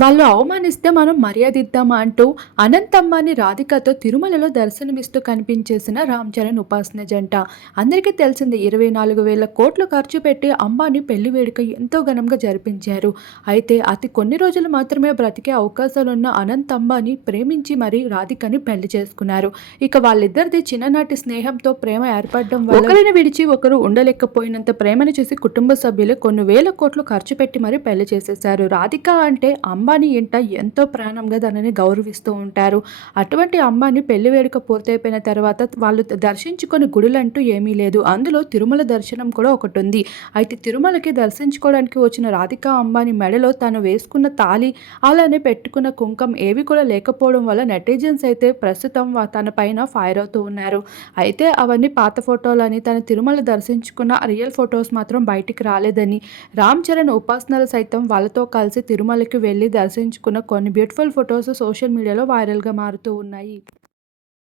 వాళ్ళు అవమానిస్తే మనం మర్యాద ఇద్దామా అంటూ అనంతమ్మని రాధికతో తిరుమలలో దర్శనమిస్తూ కనిపించేసిన రామ్ చరణ్ ఉపాసన జంట. అందరికీ తెలిసింది ఇరవై నాలుగు వేల కోట్లు ఖర్చు పెట్టి అంబానీ పెళ్ళి వేడుక ఎంతో ఘనంగా జరిపించారు. అయితే అతి కొన్ని రోజులు మాత్రమే బ్రతికే అవకాశాలున్న అనంత్ అంబానీ ప్రేమించి మరీ రాధికని పెళ్ళి చేసుకున్నారు. ఇక వాళ్ళిద్దరిది చిన్ననాటి స్నేహంతో ప్రేమ ఏర్పడడం ఒకరిని విడిచి ఒకరు ఉండలేకపోయినంత ప్రేమను చూసి కుటుంబ సభ్యులు కొన్ని వేల కోట్లు ఖర్చు పెట్టి మరీ పెళ్ళి చేసేశారు. రాధిక అంటే అంబానీ ఇంట ఎంతో ప్రాణంగా దానిని గౌరవిస్తూ ఉంటారు. అటువంటి అంబానీ పెళ్ళి వేడుక పూర్తయిపోయిన తర్వాత వాళ్ళు దర్శించుకొని గుడులంటూ ఏమీ లేదు. అందులో తిరుమల దర్శనం కూడా ఒకటి ఉంది. అయితే తిరుమలకి దర్శించుకోవడానికి వచ్చిన రాధిక అంబానీ మెడలో తను వేసుకున్న తాళి అలానే పెట్టుకున్న కుంకం ఏవి కూడా లేకపోవడం వల్ల నెటిజన్స్ అయితే ప్రస్తుతం తన పైన ఫైర్ అవుతూ ఉన్నారు. అయితే అవన్నీ పాత ఫోటోలని తన తిరుమల దర్శించుకున్న రియల్ ఫొటోస్ మాత్రం బయటికి రాలేదని రామ్ చరణ్ ఉపాసనలు సైతం వాళ్ళతో కలిసి తిరుమలకి వెళ్ళి దర్శించుకున్న కొన్ని బ్యూటిఫుల్ ఫొటోస్ సోషల్ మీడియాలో వైరల్గా మారుతూ ఉన్నాయి.